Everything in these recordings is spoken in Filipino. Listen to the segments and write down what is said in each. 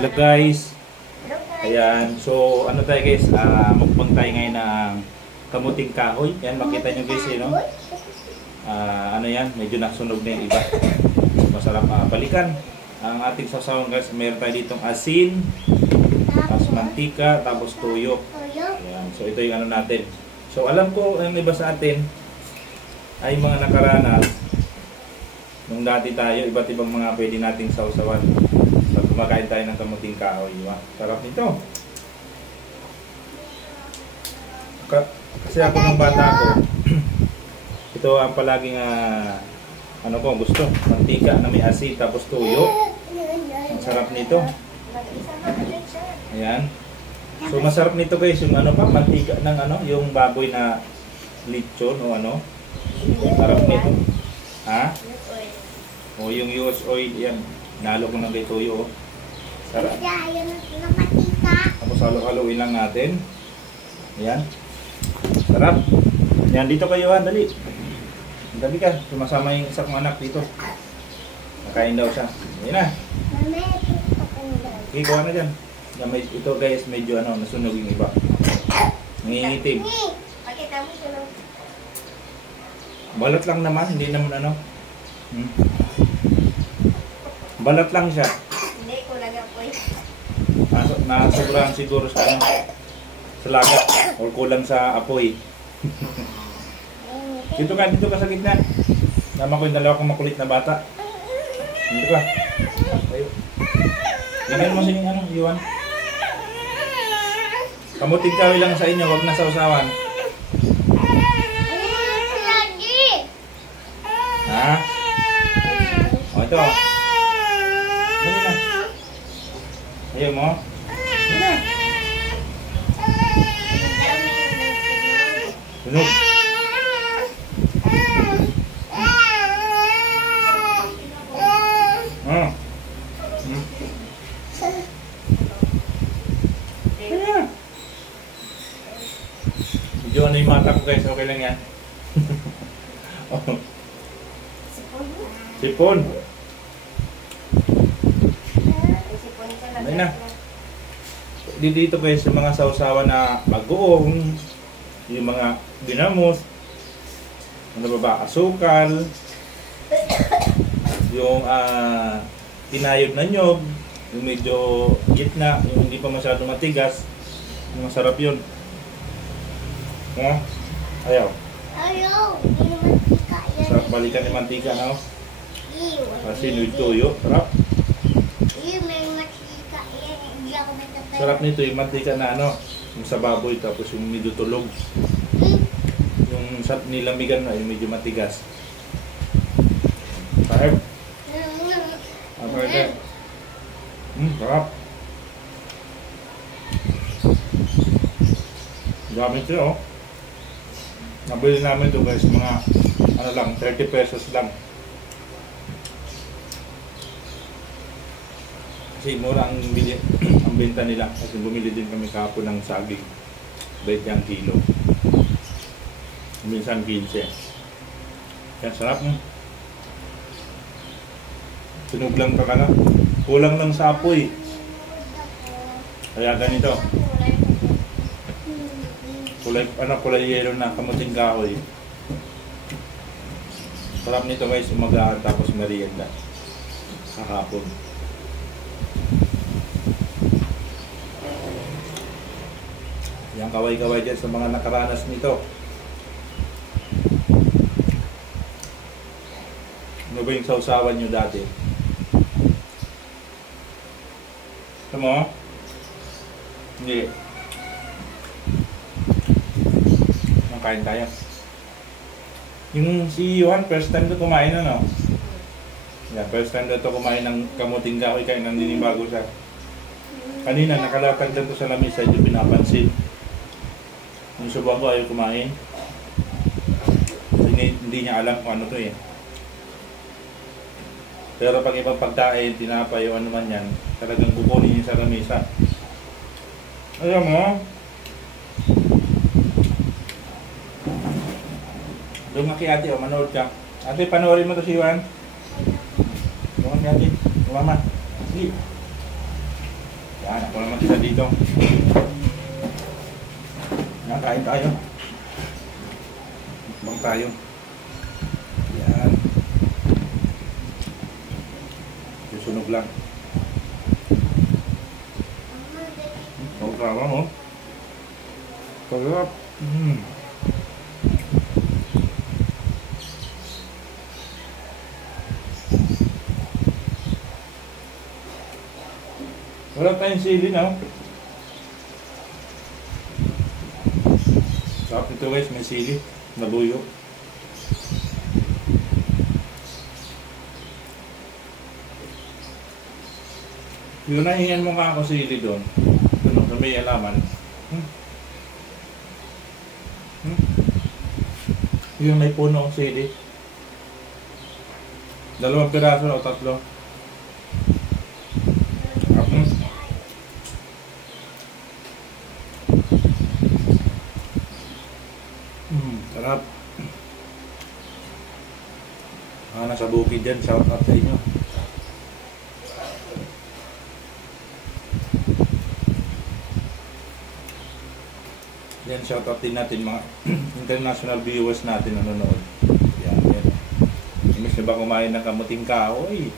Hello guys. Ayan. So ano tayo guys, mukbang tayo ngayon ng kamuting kahoy. Yan, makita nyo guys, no? Ano yan, medyo nasunog na yung iba. Masarap balikan. Ang ating sasawan guys, meron tayo ditong asin, tapos mantika, tapos tuyo. Ayan. So ito yung ano natin. So alam ko ang iba sa atin ay mga nakaranas nung dati tayo, iba't ibang mga pwede nating sausawan. So kumakain tayo ng kamuting kahoy, di ba? Sarap nito. Kasi ako ng bata ko, ito ang palaging ano ko gusto, mantika na may asin tapos tuyo. Ang sarap nito. Ayan. So masarap nito guys, yung ano pa, mantika ng ano, yung baboy na lechon o ano. Sarap nito. Ha? O yung US oil, yan. Nalo ko ng kay tuyo. Sarap. Tapos halo-haloin lang natin. Ayan. Sarap. Yan, dito kayo ha, dali. Dali ka, sumasama yung isa kong anak dito. Nakain daw siya. Ayan na. Okay, kuha na dyan. Ito guys, medyo ano, nasunog yung iba. Nangingitim. Balat lang naman, hindi naman ano. Balat lang siya. Hindi, kulang apoy. Nasobrahan siguro sa ano, sa lagat o kulang sa apoy. Dito ka sa gitna. Nama ko yung dalawa kong makulit na bata. Dito ka. Tayo. Tingnan mo sining ano, Yuan. Kamuting kahoy lang sa inyo, wag na sausawan. Ha? O ito. Dali na. Ayaw mo? Dali na. Sunog. Medyo ano yung mata ko guys, okay lang yan. Sipon. Ayun na. Dito guys, sa mga sausawan na bagoong, yung mga binamos, ano ba ba, asukal, yung tinayog na nyog, yung medyo gitna, yung hindi pa masyado matigas, masarap yun. Ayaw. Ayaw. Sarap balikan ni mantika, no? Kasi yung tuyo, sarap. Sarap nito yung mantika na ano, yung sa baboy tapos yung medyo tulog. Yung sa nilamigan na, yung medyo matigas. Sarap. Sarap. Gamit siya, oh. Nabili namin ito guys, mga ano lang, 30 pesos lang. Kasi mura ang benta nila. Kasi bumili din kami kahapon ng saging. 20 ang kilo. Minsan 15. Yan, sarap mo. Tunog lang ka na. Kulang lang sa apoy. Kaya ganito. Kulay yellow na kamuting kahoy. Sarap nito guys, umagaan tapos merienda. Kahapon. Yan, kaway-kaway dyan sa mga nakaranas nito. Ano ba yung sausawan nyo dati? Ito mo? Hindi. Kain tayo. Yung si Juan, first time to kumain ano? Yeah, first time to kumain ng kamuting kahoy, kaya naninibago siya. Kanina, nakalatag lang to sa lamesa, yung pinapansin. Yung subang ko ayaw kumain. Hindi niya alam kung ano to eh. Pero pag ibang pagkain, tinapay o ano man yan, talagang kukunin niya sa lamesa. Ayaw mo? Doon nga kay ate, manood ka. Ate, panoorin mo to si Juan. Doon nga kay ate, mama. Sige. Yan, ako naman isa dito. Nakain tayo. Mukbang tayo. Yan. Susunog lang. Ang sarap, oh. Sarap. Wala tayong sili na. Sarap nito guys, may sili. Nabuyo. Yun na, hingan mo nga ako sili doon. Ano, sa may alaman. Yung may puno ang sili. 2 piraso o 3. Sarap. Nasa bukid dyan, shout out sa inyo. Yan, shout out din natin mga international viewers natin na nanonood. Yan, yan. Imbis na ba kumain ng kamuting kahoy?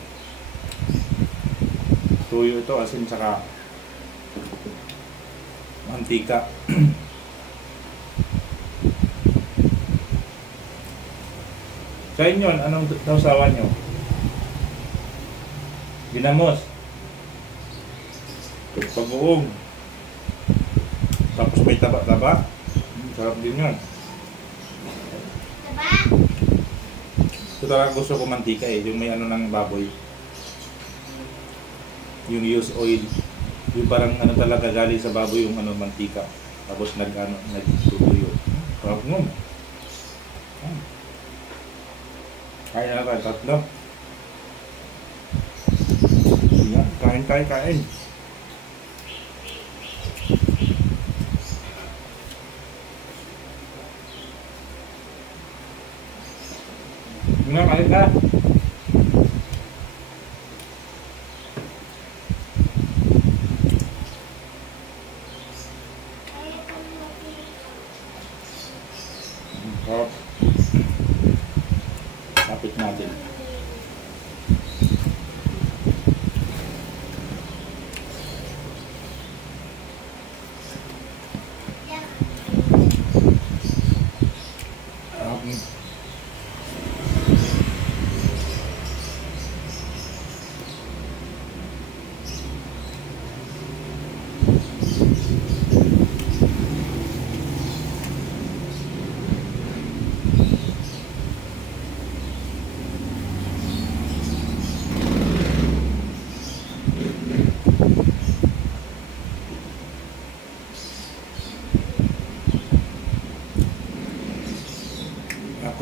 Tuyo ito, asin saka mantika. Sa inyo, anong tawsawan nyo? Ginamos. Pag-uong. Tapos may taba-taba. Sarap din yun. Taba? Ito talaga gusto ko mantika eh. Yung may ano ng baboy. Yung used oil. Yung parang ano talaga galing sa baboy yung ano mantika. Tapos nagtutuyo. Sarap nun. Kain na tayo, 3. Yan, kain tayo, kain. Yun na, kain na. Sarap. Kapit natin.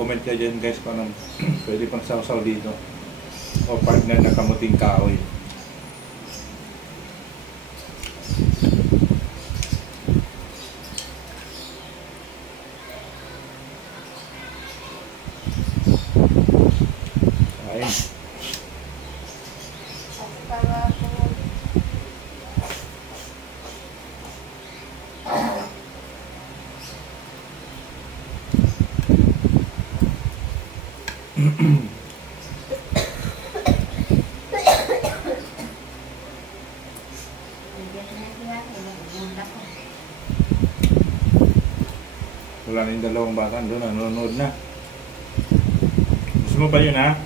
Comment ka dyan guys kung anong pwede pang sausaw dito o partner na kamuting kahoy. Kain. Wala na yung 2 bata doon, nanonood na. Gusto mo ba yun ha?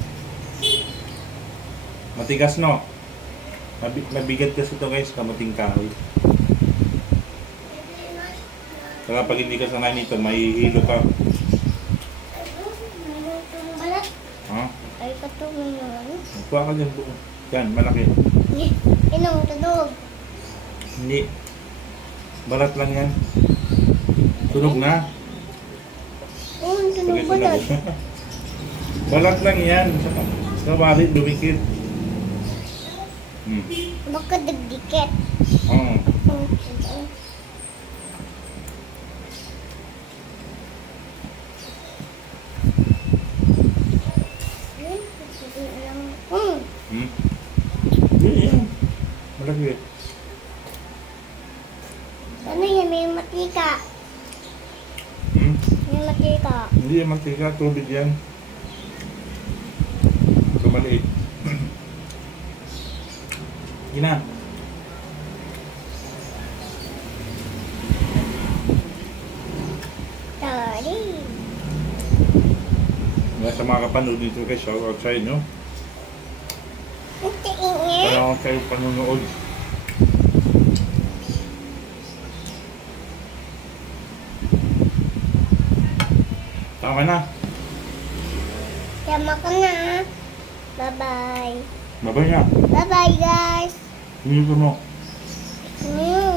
Matigas no? Mabigat kasi ito guys, kamuting kahoy. Saka pag hindi ka sanay nito, mahihilo ka. Balat? Ha? Ay, katulong naman. Magkuha ka dyan buo. Yan, malaki. Inong tunog. Hindi. Balat lang yan. Tunog na. Oo, tunog Pag balat. balat lang yan. Sa balit, dumikit. Baka dagdikit. Oo. Yan. Malaki. Ano yan? May matika. Hmm? May matika. Hindi yan mantika, tubig yan. Ito maliit. Ina. Sorry. Sa mga kapanood dito guys, shout out sa inyo. Ang tingin. Kaya kayo panonood. Tama na. Tama ka na. Bye-bye. Babay na. Bye-bye, guys. Minuto mo. Hmm.